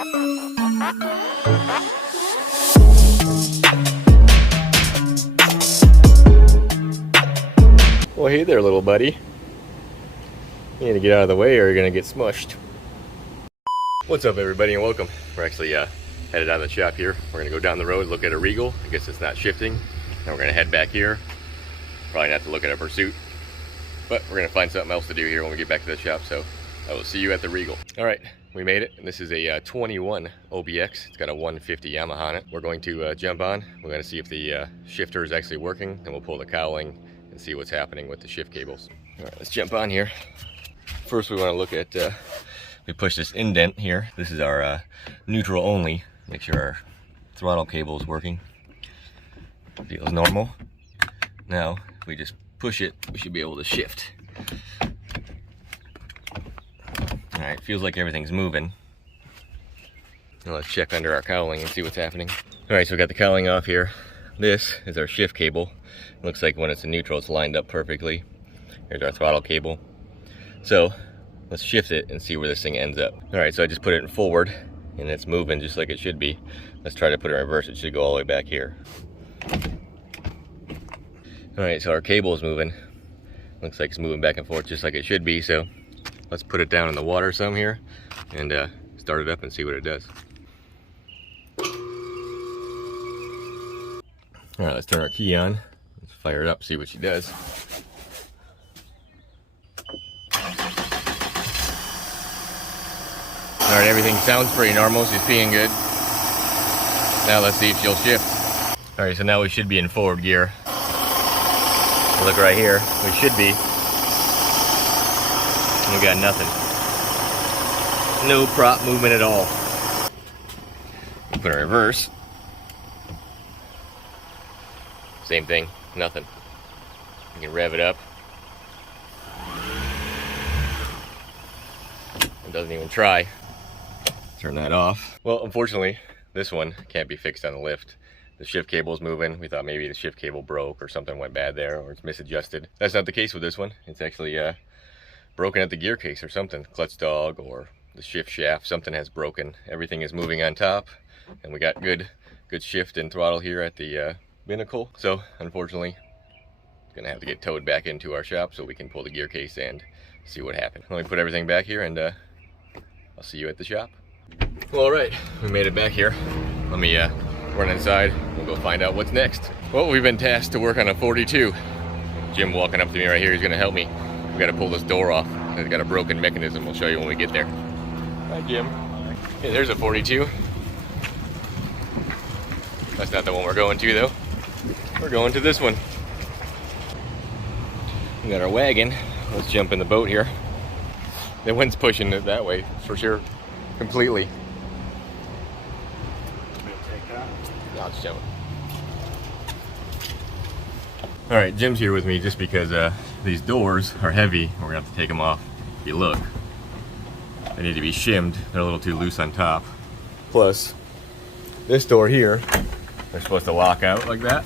Well, hey there, little buddy. You need to get out of the way or you're gonna get smushed. What's up, everybody, and welcome. We're actually headed out of the shop here. We're gonna go down the road, look at a Regal. I guess it's not shifting. And we're gonna head back here. Probably not to look at a Pursuit, but we're gonna find something else to do here when we get back to the shop. So I will see you at the Regal. All right, we made it. And this is a 21 OBX. It's got a 150 Yamaha on it. We're going to jump on. We're gonna see if the shifter is actually working, and we'll pull the cowling and see what's happening with the shift cables. All right, let's jump on here. First, we want to look at, we push this indent here. This is our neutral only. Make sure our throttle cable is working. Feels normal. Now, if we just push it, we should be able to shift. All right, feels like everything's moving. Now let's check under our cowling and see what's happening. All right, so we got the cowling off here. This is our shift cable. Looks like when it's in neutral, it's lined up perfectly. Here's our throttle cable. So let's shift it and see where this thing ends up. All right, so I just put it in forward and it's moving just like it should be. Let's try to put it in reverse. It should go all the way back here. All right, so our cable is moving. Looks like it's moving back and forth just like it should be. So let's put it down in the water some here and start it up and see what it does. All right, let's turn our key on. Let's fire it up, see what she does. All right, everything sounds pretty normal. She's peeing good. Now let's see if she'll shift. All right, so now we should be in forward gear. Look right here, we should be. We got nothing. No prop movement at all. We'll put it in reverse. Same thing, nothing. You can rev it up. It doesn't even try. Turn that off. Well, unfortunately, this one can't be fixed on the lift. The shift cable is moving. We thought maybe the shift cable broke or something went bad there, or it's misadjusted. That's not the case with this one. It's actually broken at the gear case or something. Clutch dog or the shift shaft, something has broken. Everything is moving on top, and we got good shift and throttle here at the binnacle. So unfortunately, gonna have to get towed back into our shop so we can pull the gear case and see what happened. Let me put everything back here and I'll see you at the shop. Well, all right, we made it back here. Let me run inside. We'll go find out what's next. Well, we've been tasked to work on a 42. Jim walking up to me right here. He's gonna help me. We gotta pull this door off. It's got a broken mechanism. We'll show you when we get there. Hi, Jim. Hey, there's a 42. That's not the one we're going to, though. We're going to this one. We got our wagon. Let's jump in the boat here. The wind's pushing it that way, for sure. Completely. No, I'll just jump. Alright, Jim's here with me just because these doors are heavy. We're gonna have to take them off. If you look, they need to be shimmed. They're a little too loose on top. Plus, this door here, they're supposed to lock out like that.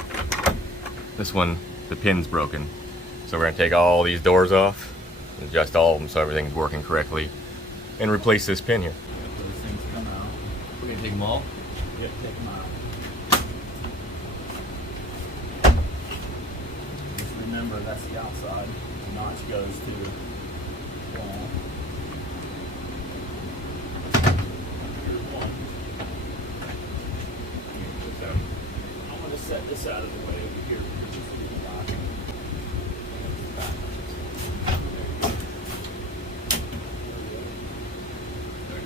This one, the pin's broken. So we're gonna take all these doors off, adjust all of them so everything's working correctly, and replace this pin here. Those things come out. We're gonna take them all? Yep, take them out. Just remember that's the outside. The notch goes to the wall. I'm going to set this out of the way over here.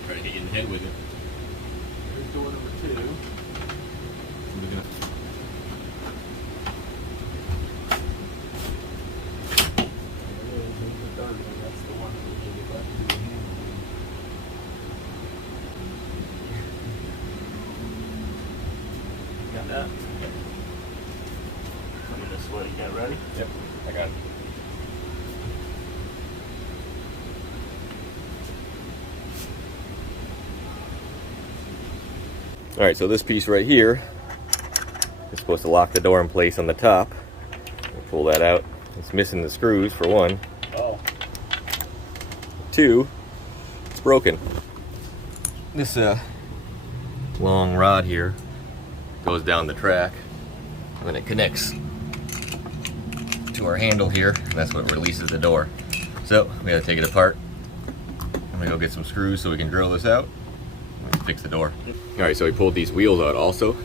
Try to get in the head with it. Here's door number 2. That's the one that we need to get back to the handle. Got that? Yep. Look at this way. You got it ready? Yep, I got it. All right, so this piece right here is supposed to lock the door in place on the top. We'll pull that out. It's missing the screws for one. Oh. 2, it's broken. This long rod here goes down the track, and then it connects to our handle here, and that's what releases the door. So we gotta take it apart. I'm gonna go get some screws so we can drill this out and fix the door. All right, so we pulled these wheels out also.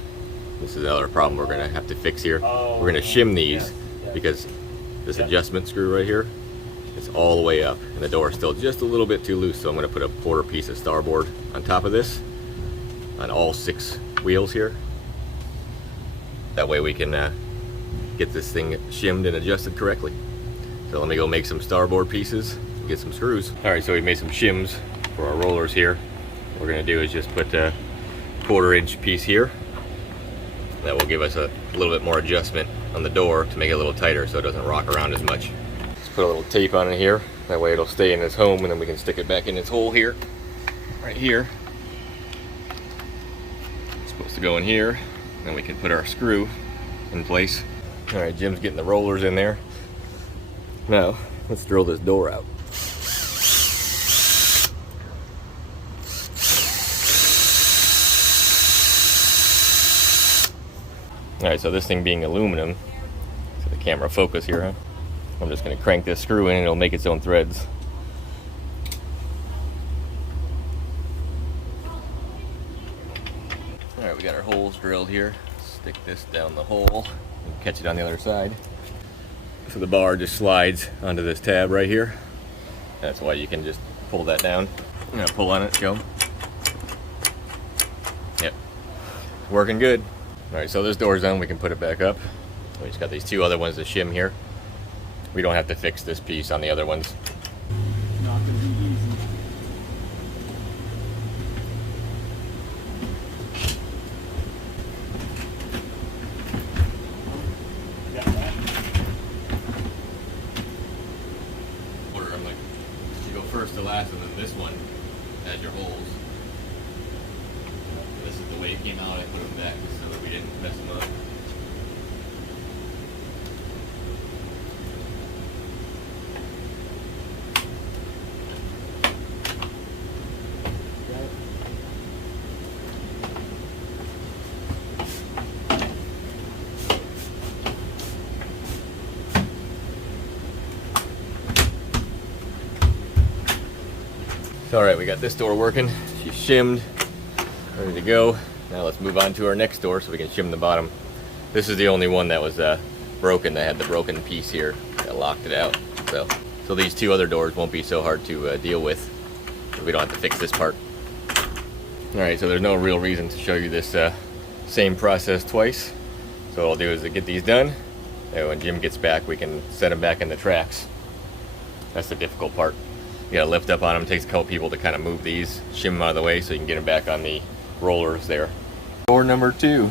This is another problem we're gonna have to fix here. We're gonna shim these because this adjustment screw right here, it's all the way up, and the door is still just a little bit too loose. So I'm gonna put a quarter piece of starboard on top of this, on all 6 wheels here. That way we can get this thing shimmed and adjusted correctly. So let me go make some starboard pieces and get some screws. All right, so we made some shims for our rollers here. What we're gonna do is just put a 1/4 inch piece here. That will give us a little bit more adjustment on the door to make it a little tighter so it doesn't rock around as much. Just put a little tape on it here. That way it'll stay in its home, and then we can stick it back in its hole here, right here. It's supposed to go in here. Then we can put our screw in place. All right, Jim's getting the rollers in there. Now, let's drill this door out. All right, so this thing being aluminum, so the camera focus here, huh? I'm just gonna crank this screw in and it'll make its own threads. All right, we got our holes drilled here. Stick this down the hole and catch it on the other side. So the bar just slides onto this tab right here. That's why you can just pull that down. I'm gonna pull on it, go. Yep, working good. All right, so this door's done, we can put it back up. We just got these 2 other ones to shim here. We don't have to fix this piece on the other ones. Not gonna be easy. Got that? Order, I'm like, you go first to last, and then this one has your holes. This is the way it came out. I put them back so that we didn't mess them up. All right, we got this door working. She's shimmed, ready to go. Now let's move on to our next door so we can shim the bottom. This is the only one that was broken. That had the broken piece here that locked it out. So these 2 other doors won't be so hard to deal with. We don't have to fix this part. All right, so there's no real reason to show you this same process twice. So what I'll do is get these done, and when Jim gets back, we can set them back in the tracks. That's the difficult part. You gotta lift up on them. It takes a couple people to kind of move these, shim them out of the way so you can get them back on the rollers there. Door number 2.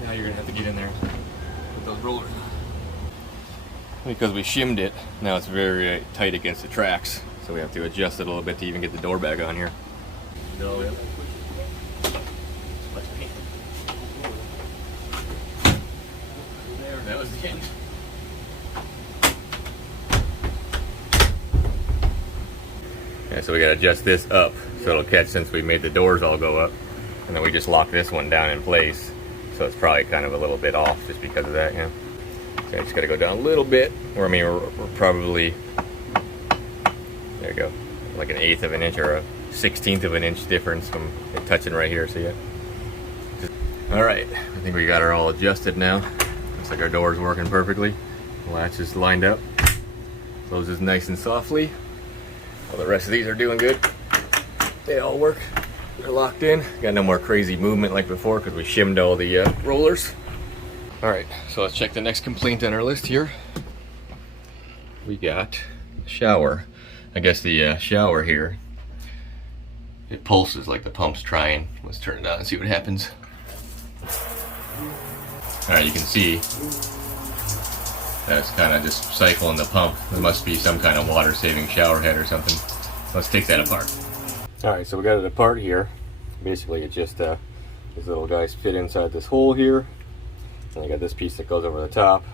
Now you're gonna have to get in there with those rollers. Because we shimmed it, now it's very tight against the tracks, so we have to adjust it a little bit to even get the door back on here. No, yeah. There, that was the end. Yeah, so we gotta adjust this up so it'll catch, since we made the doors all go up, and then we just lock this one down in place. So it's probably kind of a little bit off just because of that, yeah. So I just gotta go down a little bit, or I mean, we're probably, there you go, like 1/8 of an inch or a 1/16 of an inch difference from it touching right here, see it? All right, I think we got her all adjusted now. Looks like our door is working perfectly. The latch is lined up. Closes nice and softly. All the rest of these are doing good. They all work. They're locked in. Got no more crazy movement like before because we shimmed all the rollers. All right, so let's check the next complaint on our list here. We got shower. I guess the shower here, it pulses like the pump's trying. Let's turn it on and see what happens. All right, you can see that's kind of just cycling the pump. There must be some kind of water-saving shower head or something. Let's take that apart. All right, so we got it apart here. Basically, it's just these little guys fit inside this hole here. And you got this piece that goes over the top.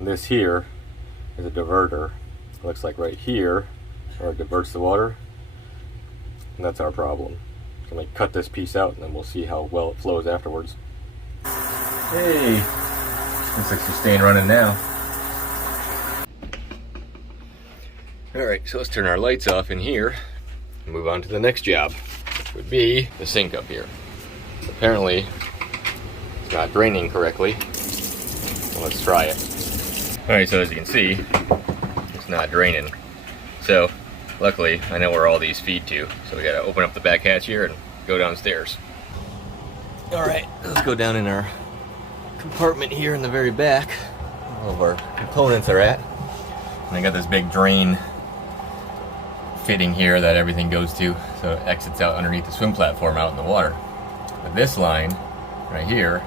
This here is a diverter. It looks like right here, where it diverts the water. And that's our problem. So we cut this piece out and then we'll see how well it flows afterwards. Hey, looks like she's staying running now. Alright, so let's turn our lights off in here and move on to the next job, which would be the sink up here. Apparently, it's not draining correctly. So let's try it. Alright, so as you can see, it's not draining. So, luckily, I know where all these feed to. So we gotta open up the back hatch here and go downstairs. Alright, let's go down in our compartment here in the very back. All of our components are at. And I got this big drain fitting here that everything goes to, so it exits out underneath the swim platform out in the water. But this line right here,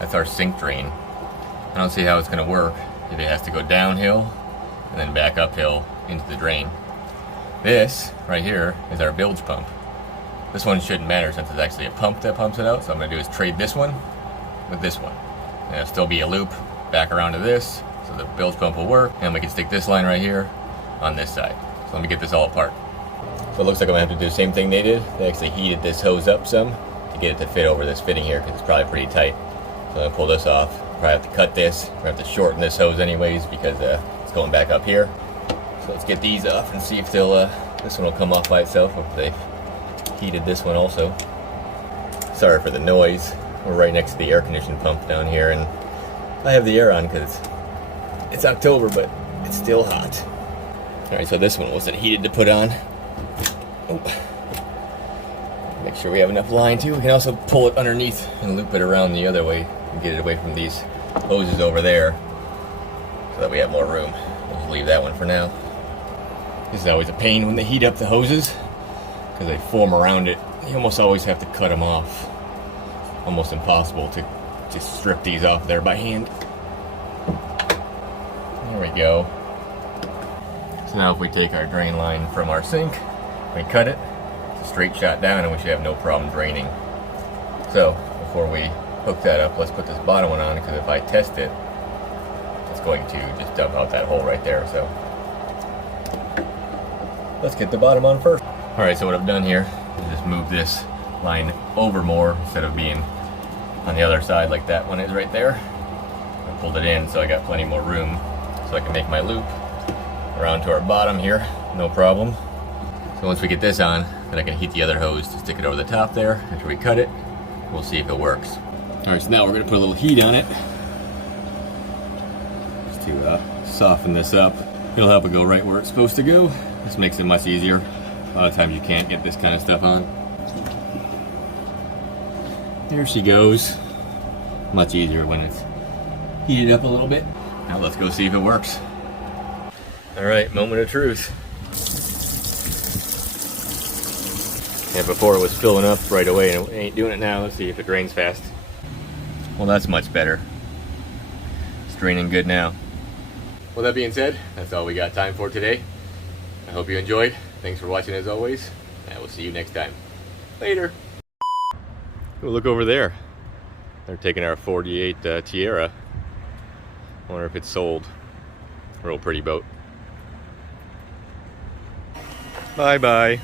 that's our sink drain. I don't see how it's going to work if it has to go downhill and then back uphill into the drain. This right here is our bilge pump. This one shouldn't matter since it's actually a pump that pumps it out, so I'm going to do is trade this one with this one. And it'll still be a loop back around to this, so the bilge pump will work, and we can stick this line right here on this side. So let me get this all apart. So it looks like I'm going to have to do the same thing they did. They actually heated this hose up some to get it to fit over this fitting here because it's probably pretty tight. So I'm going to pull this off. Probably have to cut this. We're going to have to shorten this hose anyways because it's going back up here. So let's get these off and see if they'll, this one will come off by itself. Hopefully they've heated this one also. Sorry for the noise. We're right next to the air conditioning pump down here, and I have the air on because it's October, but it's still hot. Alright, so this one wasn't heated to put on. Oh. Make sure we have enough line too. We can also pull it underneath and loop it around the other way and get it away from these hoses over there so that we have more room. We'll just leave that one for now. This is always a pain when they heat up the hoses because they form around it. You almost always have to cut them off. Almost impossible to just strip these off there by hand. There we go. So now if we take our drain line from our sink, we cut it, it's a straight shot down and we should have no problem draining. So before we hook that up, let's put this bottom one on because if I test it, it's going to just dump out that hole right there. So let's get the bottom on first. Alright, so what I've done here is just move this line over more instead of being on the other side like that one is right there. I pulled it in so I got plenty more room so I can make my loop around to our bottom here, no problem. So once we get this on, then I can heat the other hose to stick it over the top there. After we cut it, we'll see if it works. Alright, so now we're going to put a little heat on it just to soften this up. It'll help it go right where it's supposed to go. This makes it much easier. A lot of times you can't get this kind of stuff on. There she goes. Much easier when it's heated up a little bit. Now let's go see if it works. Alright, moment of truth. Yeah, before it was filling up right away and it ain't doing it now. Let's see if it drains fast. Well, that's much better. It's draining good now. Well, that being said, that's all we got time for today. I hope you enjoyed. Thanks for watching as always. And we'll see you next time. Later. Oh, look over there. They're taking our 48 Tierra. I wonder if it's sold. Real pretty boat. Bye-bye.